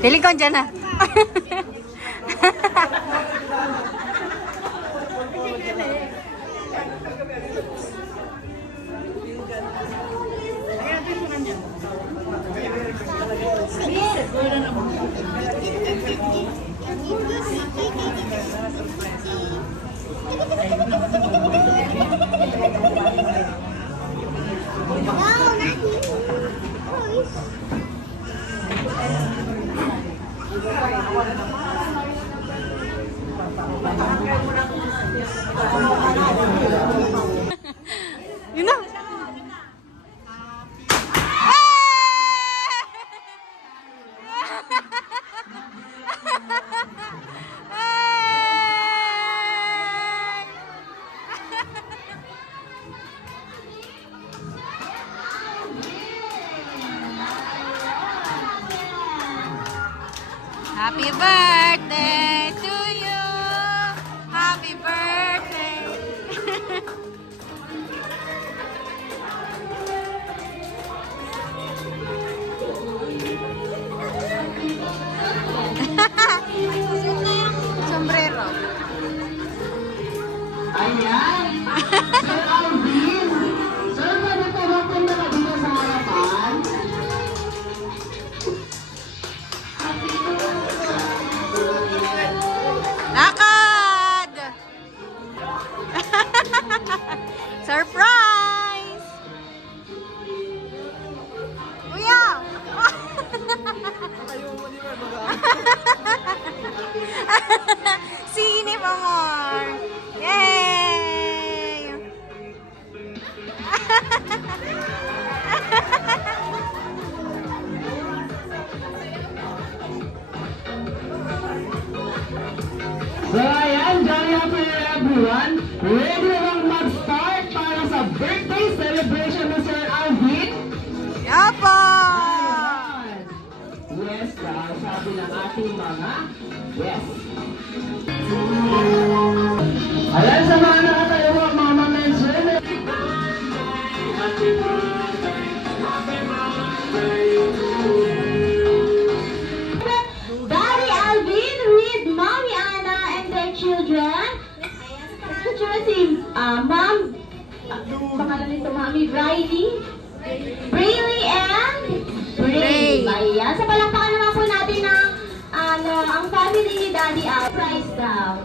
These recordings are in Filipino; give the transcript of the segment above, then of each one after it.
Piling ko dyan na. Yun na. Happy birthday to you. Happy birthday. Sombrero. Ayan. Sir Alvin. Sir, manatawagin na dito sa harapan. Lakad! Surprise! Kuya! Sinip, amor! Yay! So ayan, jolly happy everyone. Ready na bang mag-start para sa birthday celebration ni Sir Alvin? Yapo! Yes, sabi ng ating mga yes. Ayan, sa mga nakatayo mga mention. Daddy Alvin with Mommy Anna and their children. Children si Ma'am, pangalan nito Mommy Riley, Brayley and Bray. Ayan, sa palakpakan naman po natin ang family ni Daddy Al. Price daw.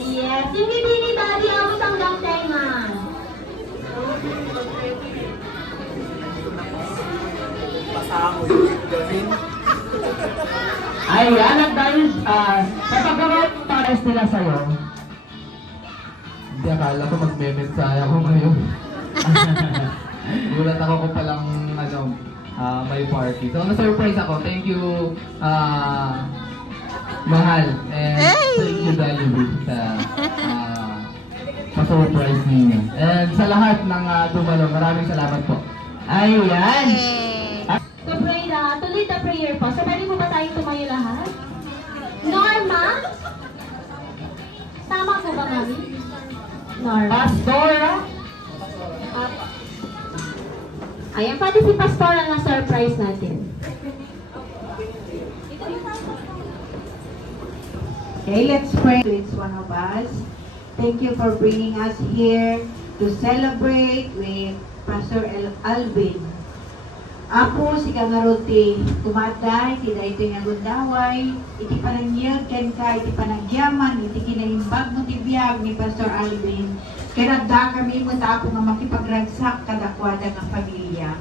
Yes, yung hindi ni Daddy Al hanggang tengan. Ayan, at dahil kapag pares nila sa'yo, hindi akala ko magme-mensahe ako ngayon. Gulat ako kung palang may party. So, na-surprise ako. Thank you, Mahal. And thank you, Jollibee, sa surprise ninyo. And sa lahat ng dumalo, maraming salamat po. Ayan! So pray na, tuloy the prayer po. So pwede po ba tayong tumayo lahat? Norma? Tama po ba, Mami? Norma. Pastora! Ayan, pati si Pastora na surprise natin. Okay, let's pray to each one of us. Thank you for bringing us here to celebrate with Pastor Alvin. Apo, si Kangaruti, tumatay, ti da ito yung agundaway, iti panangyag, ken ka, iti panagyaman, iti kinaimbag mo tibiyag ni Pastor Alvin. Kinagda kami mo tapo nga makipagragsak kadakwada ng pamilya.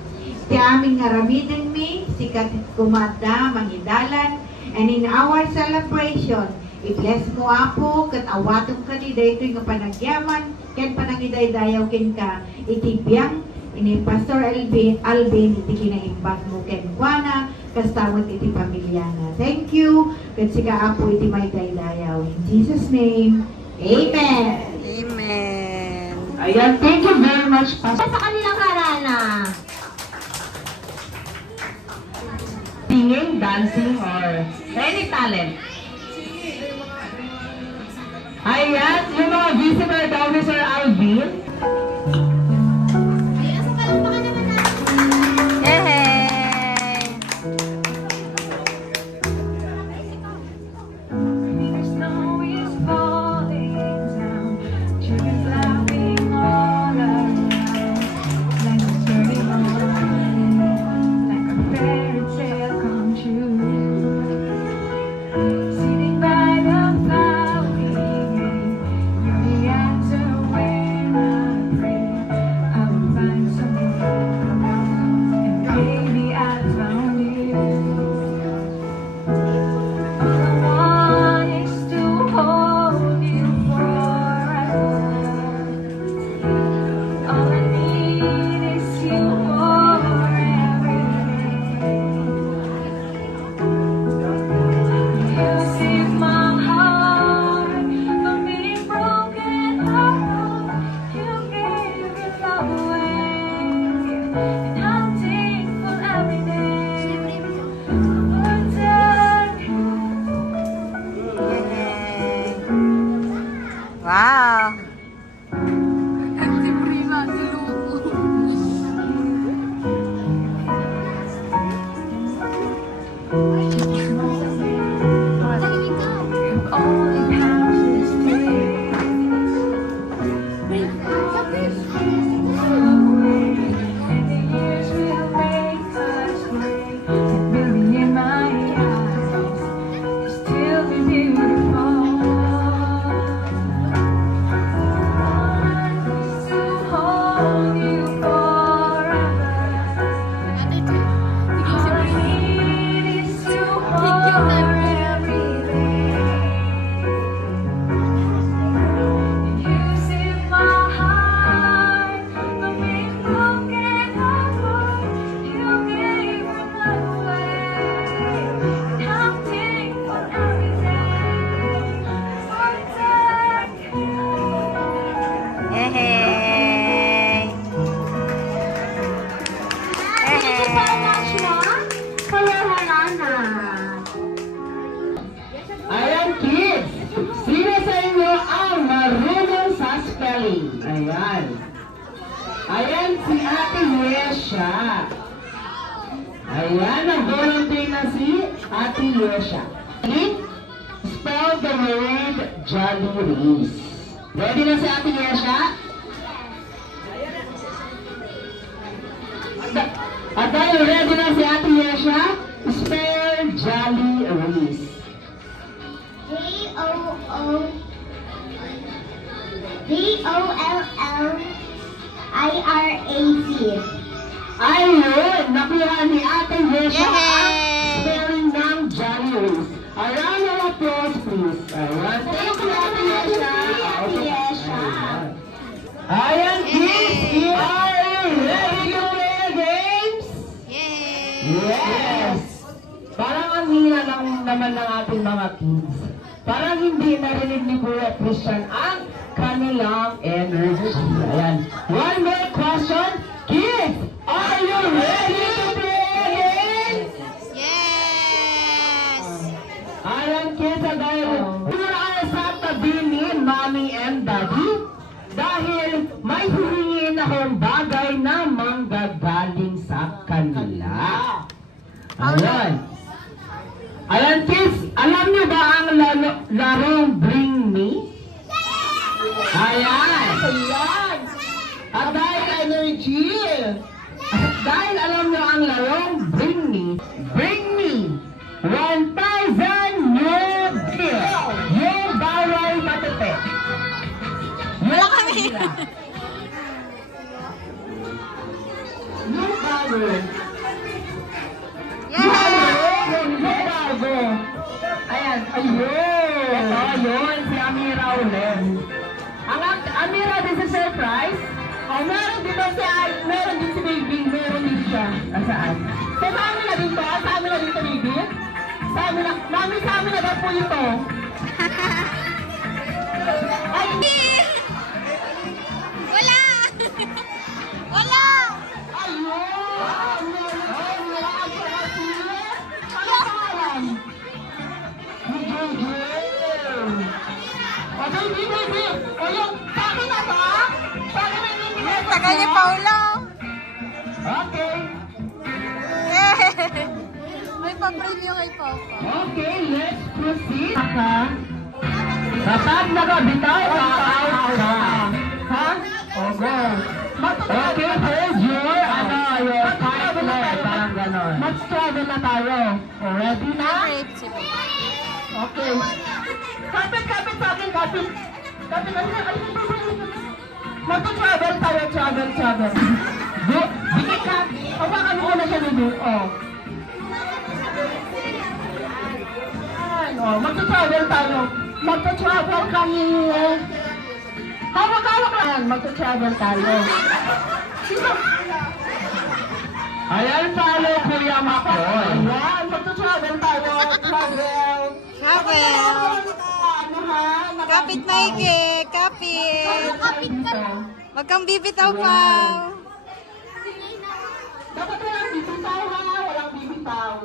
Ti amin nga ramiden mi, si kumada, mangidalan, and in our celebration, i-bless mo Apo, kat awatong ka ni da ito yung panagyaman, ken panangiday-dayaw ken ka, itibiyang, ini Pastor Alvin iti kinaimbag mo ken kuana kastamot iti pamilyana. Thank you. Ket sika Apo iti may daydayaw. In Jesus name. Amen. Amen. Ayan, thank you very much, Pastor. Sa kanilang harana. Singing, dancing, or any talent. Ayan, yung mga visitor daw ni Sir Alvin. Ayan, sa palakpakan naman natin. Yay! Yay! Wow! Si Prima, si Luko. Yay! Thank you so much, Mom. Kuya Harana. Ayan, kids! Sino sa inyo ang marunong sa spelling? Ayan. Ayan si Ate Yesha. Ayan, nag-volunteer na si Ate Yesha. Spell the word Jolly Reese. Ready na si Ate Yesha? At dahil ready na si Ate Yesha, spell Jolly Reese. Jollirac. Ayun! Nakuha ni Ate Yesha ang Yay! spelling ng Jolly Reese. A round of applause, please. Ayan. Thank you, Ate Yesha. Ayan, kids! You are ready to play games? Yay! Yes! Parang ang hina lang naman ng ating mga kids. Parang hindi narinig ni Kuya Christian ang kanilang energy. Ayan. One more question. Kids, are you ready to play games? Yes! Ayan, kids, dahil pura sa tabi ni Mommy and Daddy. Dahil may hihingin akong bagay na manggagaling sa kanila. Ayan. Ayan, kids, alam niyo ba ang larong Bring Me? Ayan. At dahil energy, dahil alam niyo ang larong Bring Me 1,000 new bills. Yung bawal matute. Wala kami. Yung bawal. Yay! Yung bago. Ayan, ayun. Ayun, si Amira ulit. Ang Amira, this is surprise. Oh, meron din si meron din si baby, meron din siya. Nasaan? So, sa amin na din to? Sa amin na din to, baby? Sa amin na, mami, sa amin na daw po ito. Ay, Wala! Wala! ayun! Wala ang pagkakasili. Ano pangalan? O, baby, baby! O, yung, sa akin na ba? Sa akin na yung Ang tagal ni Paula. Okay. Yay! May pa-preview kay Papa. Okay, let's proceed. Kapag nakabitaw ka, out ka. Ha? Okay. Okay, hold your, your partner. Parang ganon. Mag-travel na tayo. Ready na? Favorite si Papa. Okay. Kapit sa akin, kapit. Kapit na siya. Mag-travel tayo, travel. Bigay ka. Hawakan mo na siya nito. Oh. Oh, magta-travel tayo. Magta-travel kami. Hawak-hawak lang. Magta-travel tayo. Ayan, talo, Kuya Makoy. Ayan, magta-travel tayo. Travel. Travel. Ano ha? Kapit maigi. Kapit. Kapit ka. Wag kang bibitaw pa. Dapat walang bibitaw ha, walang bibitaw.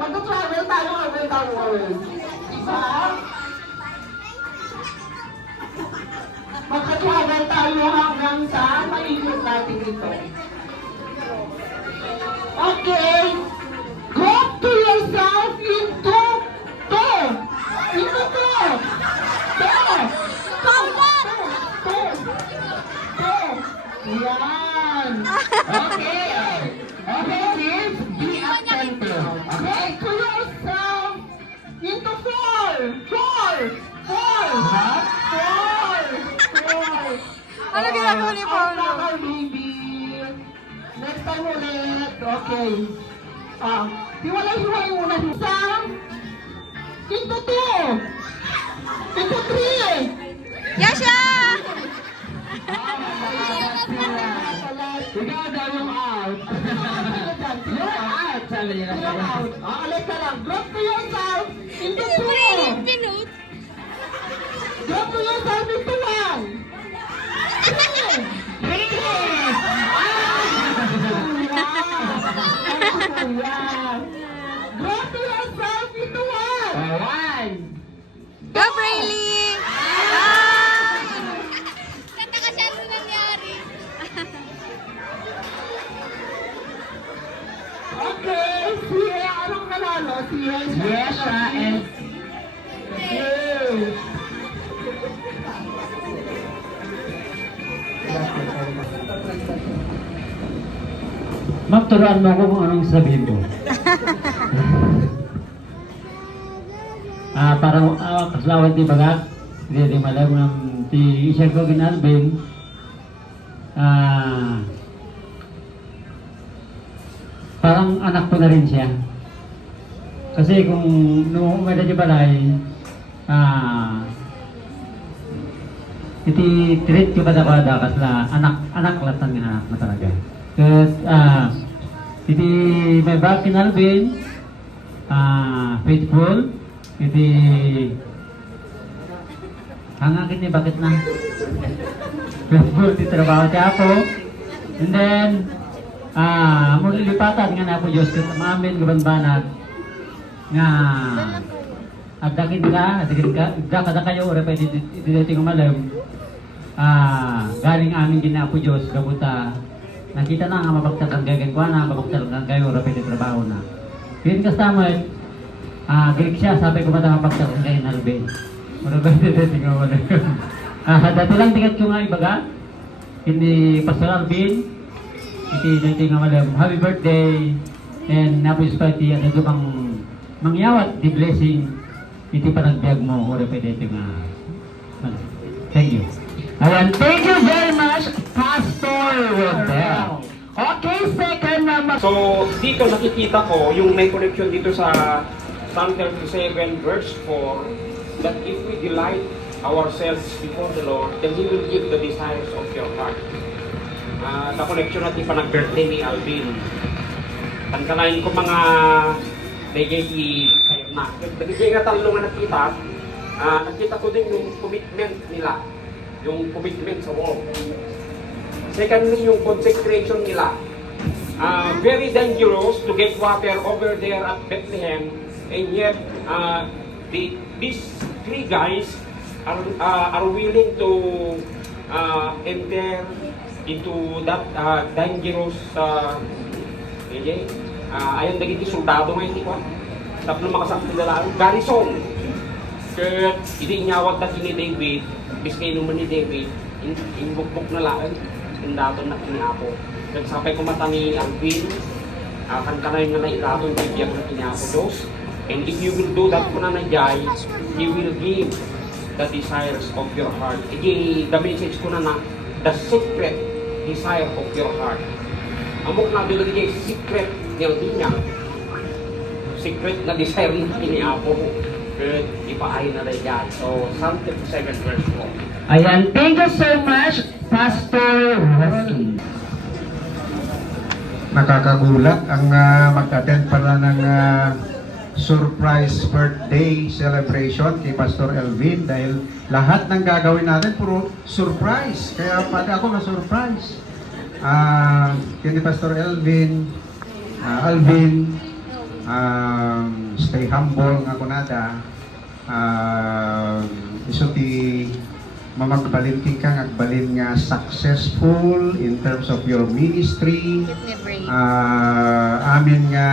Mag-travel tayo over the world. Diba? Mag-travel tayo hanggang sa maikot natin ito. Okay. Group to yourself into two. Into two. Two. Yan. Okay. Okay, kids. Be attentive. Okay, to yourself into four. Four. Four. Four. Four. Ano ginagawa ni Paolo? Okay, baby. Next time ulit. Okay. Hiwalay-hiwalay muna. Isang. Into two. Into three. Yasha! Ikaw daw yung out. You're out, sabi nila. You're out. Alis ka lang. Drop to yourself into two. Drop to yourself into one. Three. Drop to yourself into one. One. Go, Braylee! Kanta ka siya ano nangyari. Okay, anong nanalo? Yesha and Yes. Ma'am, turuan mo ako kung anong sabihin ko. Parang kaslawan di bagak, di malam ng ti isyan ko ginalbin. Parang anak ko na rin siya. Kasi kung nung umeda di balay, iti treat ko bada-bada kasla anak latan nga anak na talaga. Kasi iti may bag kinalbin, faithful, iti hangakit ni bakit na faithful ti trabaho ti Apo, and then mulilipatan nga na po Diyos kat maamin gabanbanag nga agdakin ka kada kayo ora pa iti malam galing amin ginapo Diyos gabuta nakita na nga mabagtakan gagan kwa na mabagtakan kayo ora pa iti trabaho na yun kastamay galing siya sabi ko mata mabagtakan kayo nalbin ora pa iti malam dati lang tigat ko nga ibaga hindi Pastor Alvin iti nga malam happy birthday and napis pa iti ano bang mangyawat the blessing iti panagbiag mo ora pwede ito nga thank you. Ayan, thank you very much, Pastor Rodel. Okay, second naman. So, dito nakikita ko yung may connection dito sa Psalm 37 verse 4 that if we delight ourselves before the Lord, then He will give the desires of your heart. Na connection natin pa nag-birthday ni Alvin. Tangkalain ko mga nagiging kayo na. Nagiging nga talo nga nakita ko din yung commitment nila. Yung commitment sa work. Secondly, yung consecration nila. Very dangerous to get water over there at Bethlehem, and yet these three guys are willing to enter into that dangerous ayan naging soldado ngayon di ko tapos makasak nila garrison kaya hindi nyawag na ni David biskay naman ni David inbukbuk na laan yung daton na kiniapo nagsapay ko mata ni Alvin kan kanay nga na ilaton bibiyag na kiniapo Diyos, and if you will do that po na jay He will give the desires of your heart. The message ko na the secret desire of your heart. Amok na bilo di secret niya secret na desire na kiniapo mo ipaahin na rin yan. So, Psalm 37 verse 4. Ayan, thank you so much, Pastor Rocky. Nakakagulat ang mag-attend pala ng surprise birthday celebration kay Pastor Elvin dahil lahat ng gagawin natin puro surprise. Kaya pati ako na surprise. Kini Pastor Alvin, stay humble nga kunada. Iso ti mamagbalin ti kang agbalin nga successful in terms of your ministry. Amin nga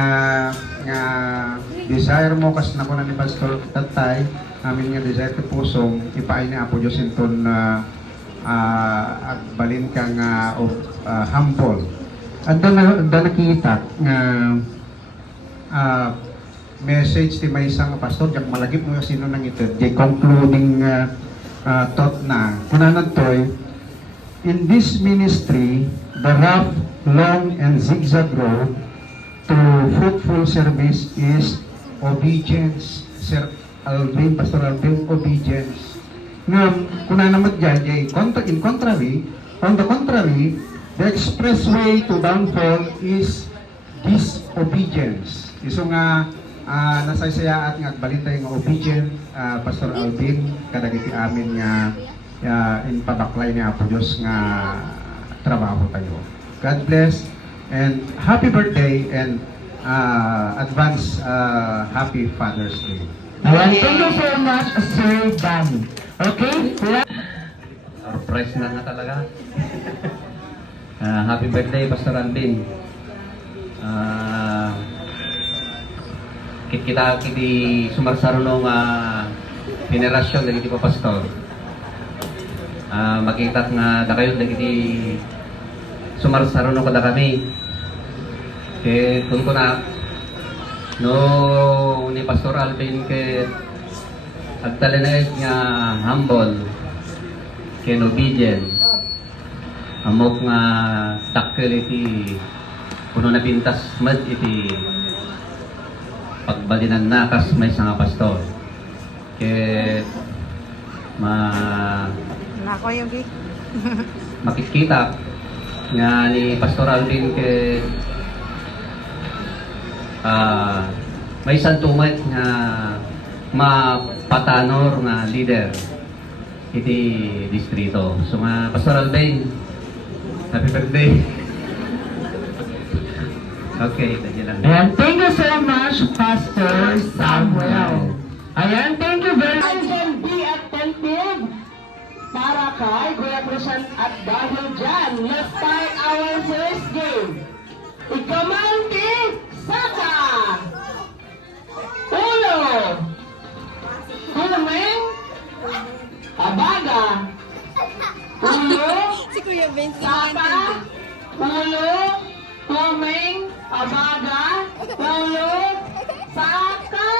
desire mo kas na ni Pastor Tatay, amin nga desire ti pusong ipaay ni Apo Diyos inton agbalin ka nga humble. Anda nakita nga message ti may isang pastor jak malagip mo sino nang ito di concluding thought na kunanan toy in this ministry the rough, long and zigzag road to fruitful service is obedience. Sir Alvin, Pastor Alvin, obedience. Ngam, kunanan mo dyan, on the contrary, the expressway to downfall is disobedience. Iso nga, nasaysaya at nga balintay nga obedient, Pastor Alvin, kadagiti amin nga in pabaklay niya po Diyos nga trabaho tayo. God bless and happy birthday and advance happy Father's Day. Ayan, thank you so much, Sir Danny. Okay? Surprise na nga talaga. Happy birthday, Pastor Alvin. Kita kiti sumarsarunong generasyon na kiti pa pastor. Makita nga da kayo na kiti sumarsarunong kada kami. Kung ko na no ni Pastor Alvin ke agtalinay nga humble ken obedient amok nga takkel iti kuno na pintas med iti pagbalinan na kas may nga pastor ket Nako yung big. makikita nga ni Pastor Alvin ke may santumet nga mapatanor nga leader iti distrito. So nga Pastor Alvin, happy birthday. Okay, thank you lang. Ayan, thank you so much, Pastor Samuel. Ayan, thank you very much. And be attentive para kay Kuya Christian at dahil dyan, let's start our first game. Ikamanti, Saka! Ulo! Kumeng! Abaga! Ulo! Si Kuya Vince. Saka! Ulo! Kumeng! Abaga! Ulo! Saka!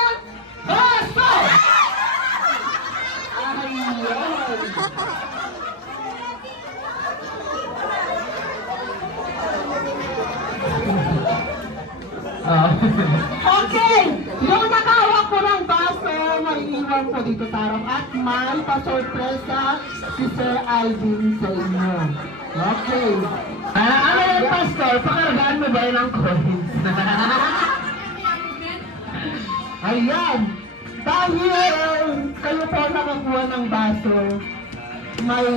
Baso! Ayun! Okay! Yung nakahawak ko ng baso, may iwan ko dito sa harap at may pa-sorpresa si Sir Alvin sa inyo. Okay. Ano yung pastor? Pakargaan mo ba yun ng coins? Ayan! Dahil kayo po nakakuha ng baso, may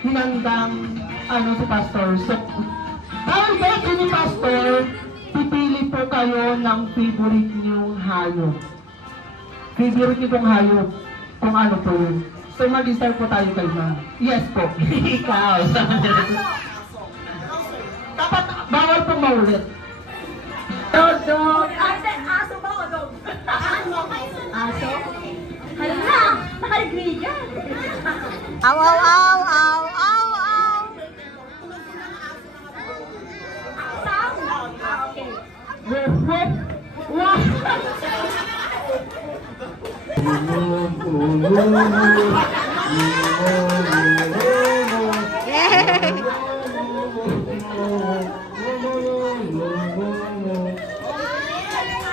hinandang si pastor. So, dahil ba ni pastor, pipili po kayo ng favorite niyong hayop. Favorite niyo pong hayop. Kung ano po yun. So mag-start po tayo kay ma'am. Yes po. Ikaw. Dapat bawal pong maulit. Dog. Aso ba o dog? Aso? Hala! Nakaligrid yan! Aw, aw, aw, aw, aw, aw. Okay. Wow! Yay!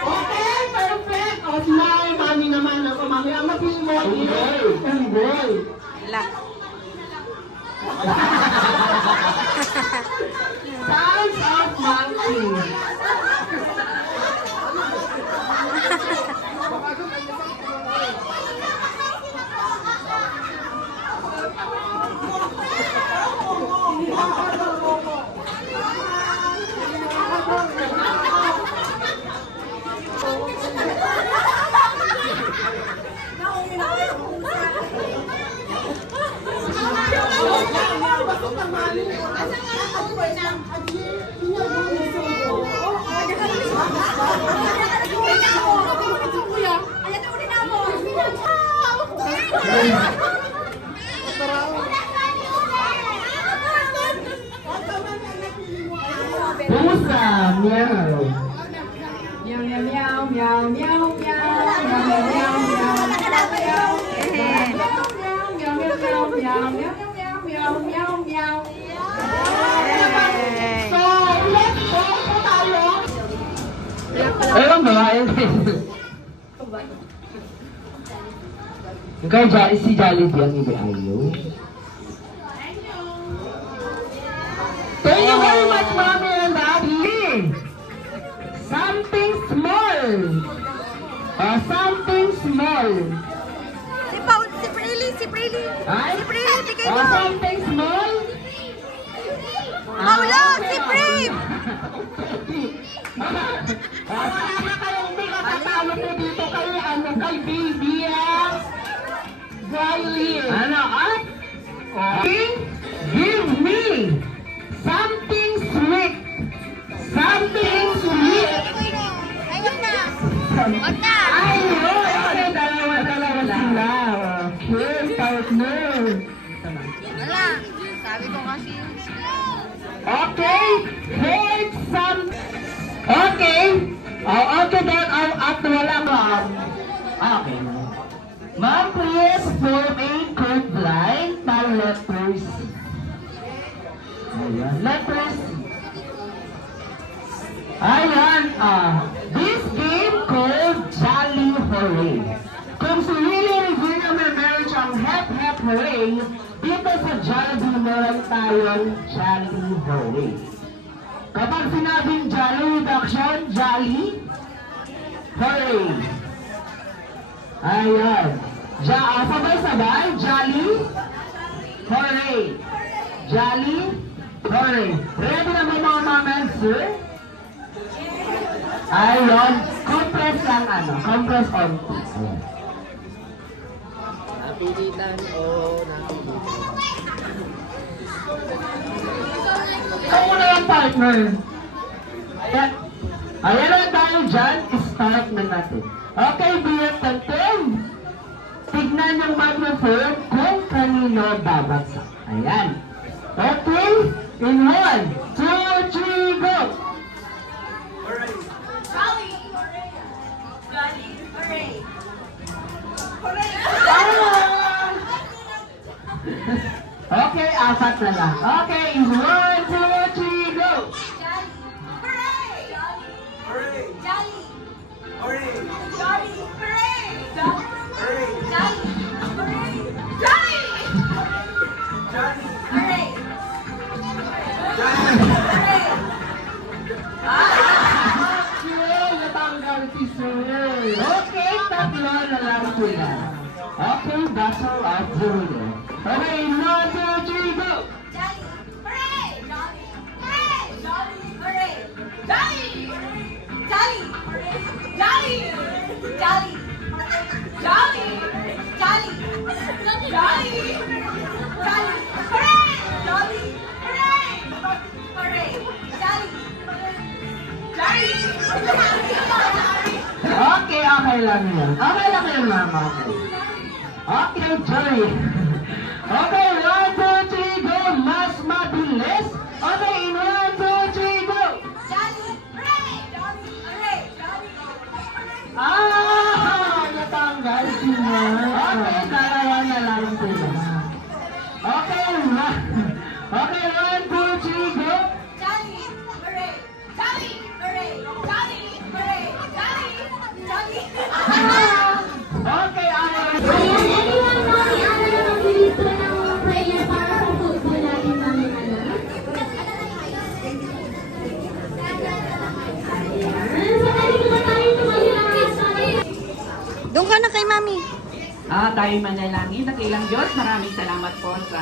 Okay, perfect. O, smile. Mami naman ako. Mami, ang mag-ing mo. Unggoy. La. Sounds of monkey. Pusa, meow. So, let's go po tayo. Ewan ba? Ikaw, si Jollibee ang ibe-ayo. Thank you very much, Mommy and Daddy. Something small. Something small. Si Paul, si Prilly. Ay? Si Prilly, bigay mo. Something small. Paulo, si Prim. Sana kayong hindi katatalo ko dito kay baby, Riley. Ano, Okay? Give me something sweet. Something sweet. Ayun na. Wag na. Ay, no. Okay, dalawa sila. Okay, partner. Wala. Sabi ko kasi. Okay, take some. Okay. Okay then, at wala ka. Okay. Ma'am, please form a curved line by letters. Ayan, letters. Ayan, this game called Jolly Hooray. Kung si Willie Revere may meron siyang Hep Hep Hooray, dito sa Jollibee meron tayong Jolly Hooray. Kapag sinabing Jolly reduction, Jolly Hooray. Ayan. Sabay-sabay, Jolly Hooray. Jolly Hooray. Ready na ba mga moments, sir? Ayun. Compress lang compress on. Ayan. Ikaw muna yung partner. Ayan na tayo dyan. Start na natin. Okay, dear Tanten. Tignan yung microphone kung kanino babagsak. Ayan. Okay? In 1, 2, 3, go! Okay, apat na lang. Okay, in 1, 2, 3, go! Okay, natanggal si Sir. Okay, tatlo na lang sila. Okay, battle of the winner. Okay, 1, 2, 3, go! Okay, okay lang yan. Okay lang yan, mama. Okay, Joy. Okay, 1, 2, 3, go! Mas mabilis. Okay, in 1, 2, 3, go! Natanggal sila. Okay, dalawa na lang sila. Okay, okay, 1, 2, 3, go! Okay, Ayan, anyone mo ni Ana na maglilito ng prayer para sa football natin mamaya. Ayan, so dali naman tayo tumalilangit sa Doon ka na kay Mami. Tayo manalangin. Nakilang Diyos, maraming salamat po sa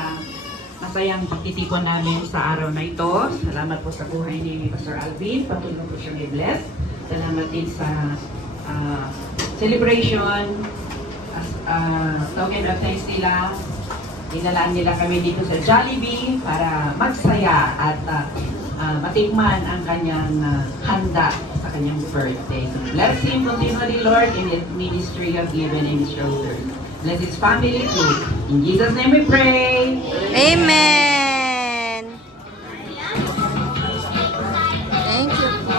masayang pagtitipon namin sa araw na ito. Salamat po sa buhay ni Pastor Alvin. Patuloy po siya may bless. Salamat din sa celebration. Token of thanks nila. Dinalaan nila kami dito sa Jollibee para magsaya at matikman ang kanyang handa sa kanyang birthday. So bless him continually, Lord, in his ministry of giving and his shoulders. bless his family too. In Jesus' name we pray. Amen. Thank you po.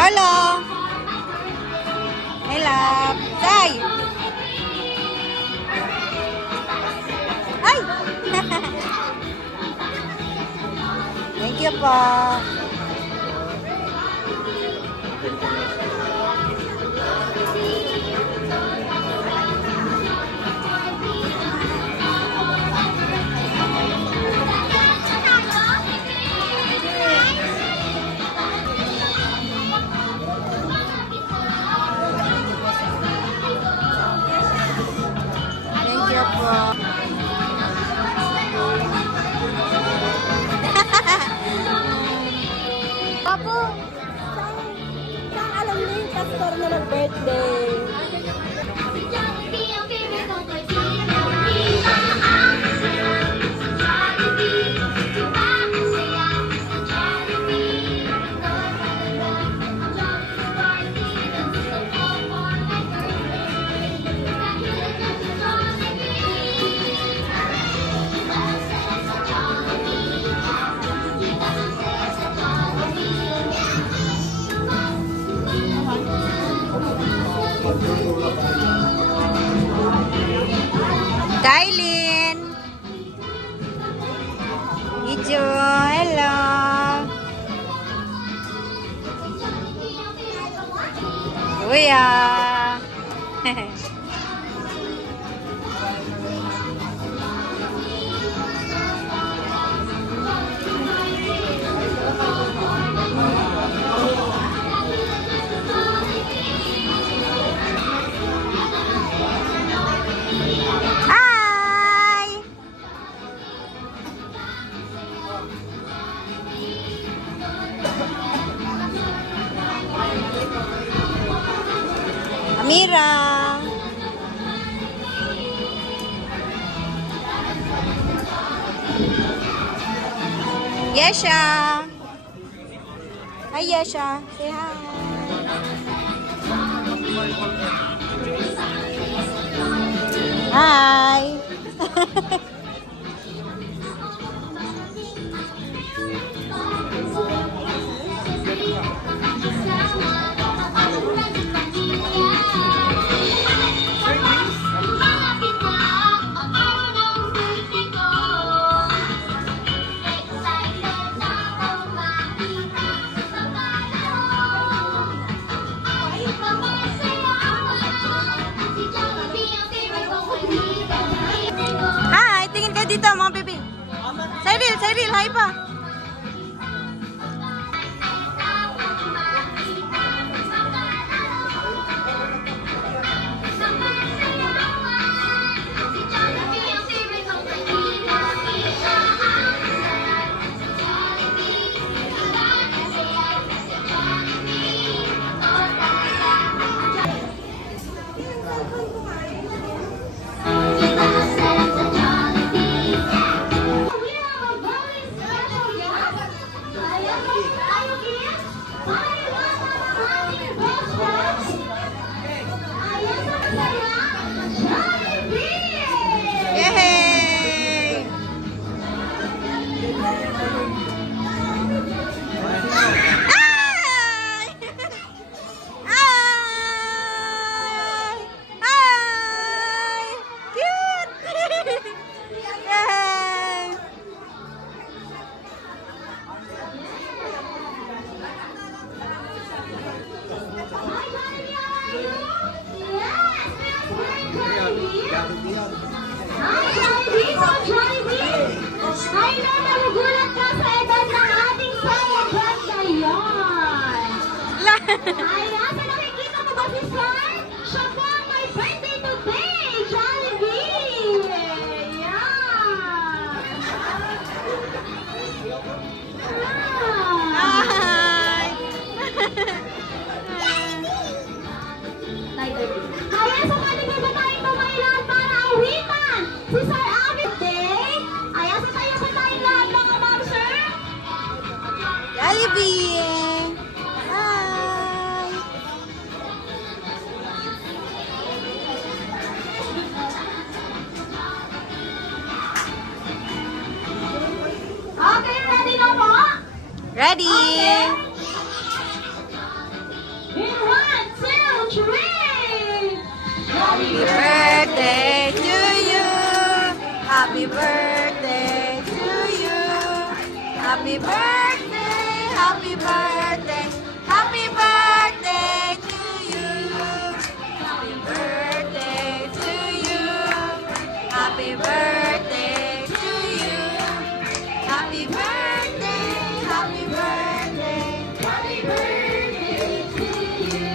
Hello. Hello. Say. Ay. Thank you po. Thank you po. Papo, saan alam niyo yung pastor na nag-birthday? Kailin. Ijo, hello. Kuya. Hi. Amira. Yesha. Hi, Yesha. Say hi. Hi. Hi, tingin kayo dito mga bebe. Cyril, hi pa. Ayan, sa nakikita mo ba si Sir? Siya po ang may birthday today! Jollibee! Ayan! Ah. Ayan, sa kanila ba tayong tumailan para awitan? Si Sir Abby Day? Ayan, sa tayo ba tayong lahat mga ma'am, sir? Jollibee! Hi! Okay, ready na po? Ready! In 1, 2, 3! Happy birthday to you! Happy birthday to you! Happy birthday! Happy birthday! Happy birthday to you! Happy birthday to you! Happy birthday to you! Happy birthday! Happy birthday! Happy birthday to you!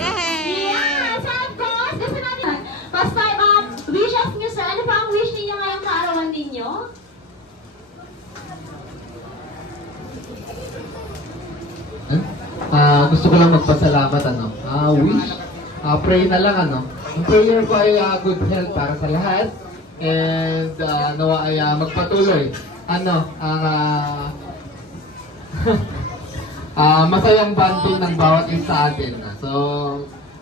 Yay! Yes, of course! Gusto natin. Basta, wishes nyo, sir. Ano pa ang wish ninyo ngayong kaarawan ninyo? Gusto ko lang magpasalamat, wish, pray na lang, Ang prayer ko ay good health para sa lahat, and nawa ay magpatuloy, ang masayang bonding ng bawat isa sa atin. So,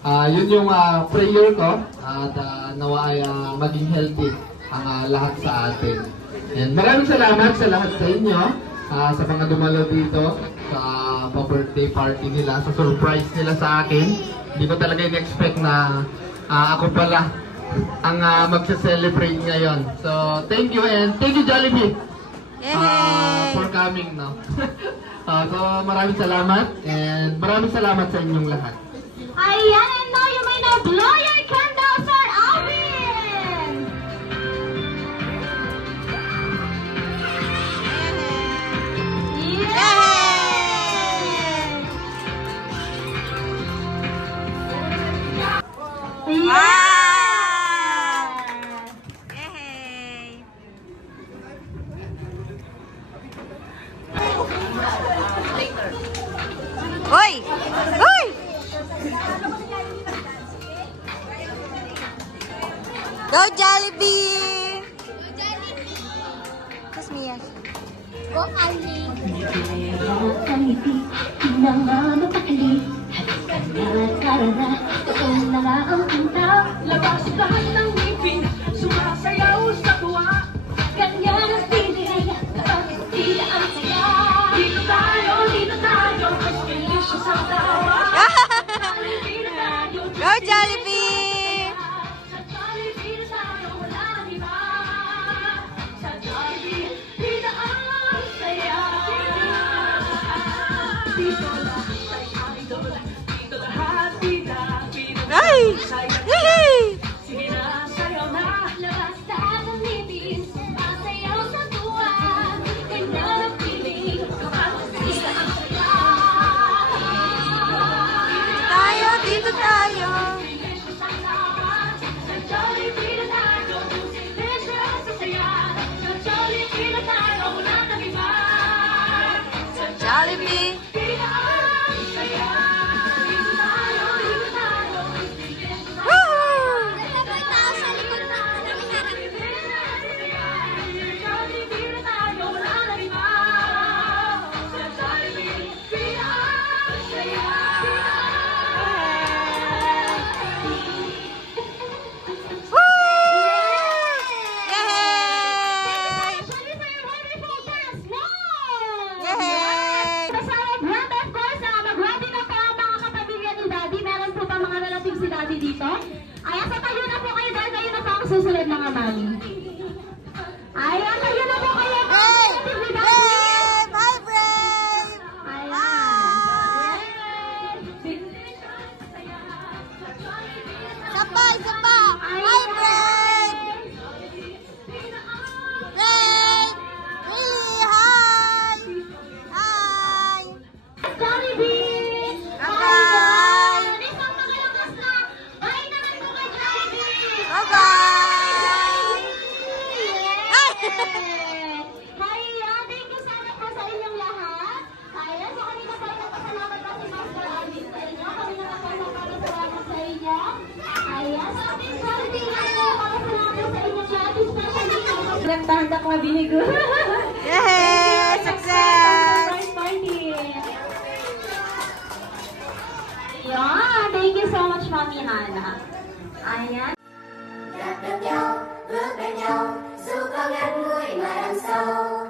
yun yung prayer ko, at nawa ay maging healthy ang lahat sa atin. And maraming salamat sa lahat sa inyo, sa mga dumalo dito, sa pa-birthday party nila, sa surprise nila sa akin. Hindi ko talaga in-expect na ako pala ang magsa-celebrate ngayon. So, thank you, and thank you, Jollibee, for coming, so, maraming salamat, and maraming salamat sa inyong lahat. Ayan, and now you may now blow your candle, Sir Alvin! Yay! Hoy! Hoy! Go Jollibee! Kiss me, yes. Go, Ali! Labas lahat ng ngipin, sumasayaw sa tuwa. Ganyan ang piling, kapag tila ang saya. Dito tayo, mas delicious ang tawa. Dito tayo, Go Jollibee! sa Jollibee na tayo, wala nang iba. Sa Jollibee, dito ang saya. Dito lahat ay idol, dito lahat bida. Ay! Yay! Sige na, sayaw na. Labas lahat ng ngipin, sumasayaw sa tuwa. Ganyan ang piling, kapag tila ang saya. Tayo, dito tayo. Delicious ang tawa. Sa Jollibee na tayo, delicious ang saya. Sa Jollibee na tayo, wala nang iba. Sa Jollibee! Jollibee na Kaya, thank you so much po sa inyong lahat. Kaya, so kanina po nagpasalamat po si Pastor Alvin sa inyo. Kanina na po nagpasalamat sa inyo. Kaya, sa ating charity na po, papasalamat sa inyo lahat, especially sa nagtahandak mabinigo. Yay! Success! Yeah, thank you so much, Mami Hana. Ayan. Gặp được nhau, bước bên nhau, dù có ngắn ngủi mà đằng sau.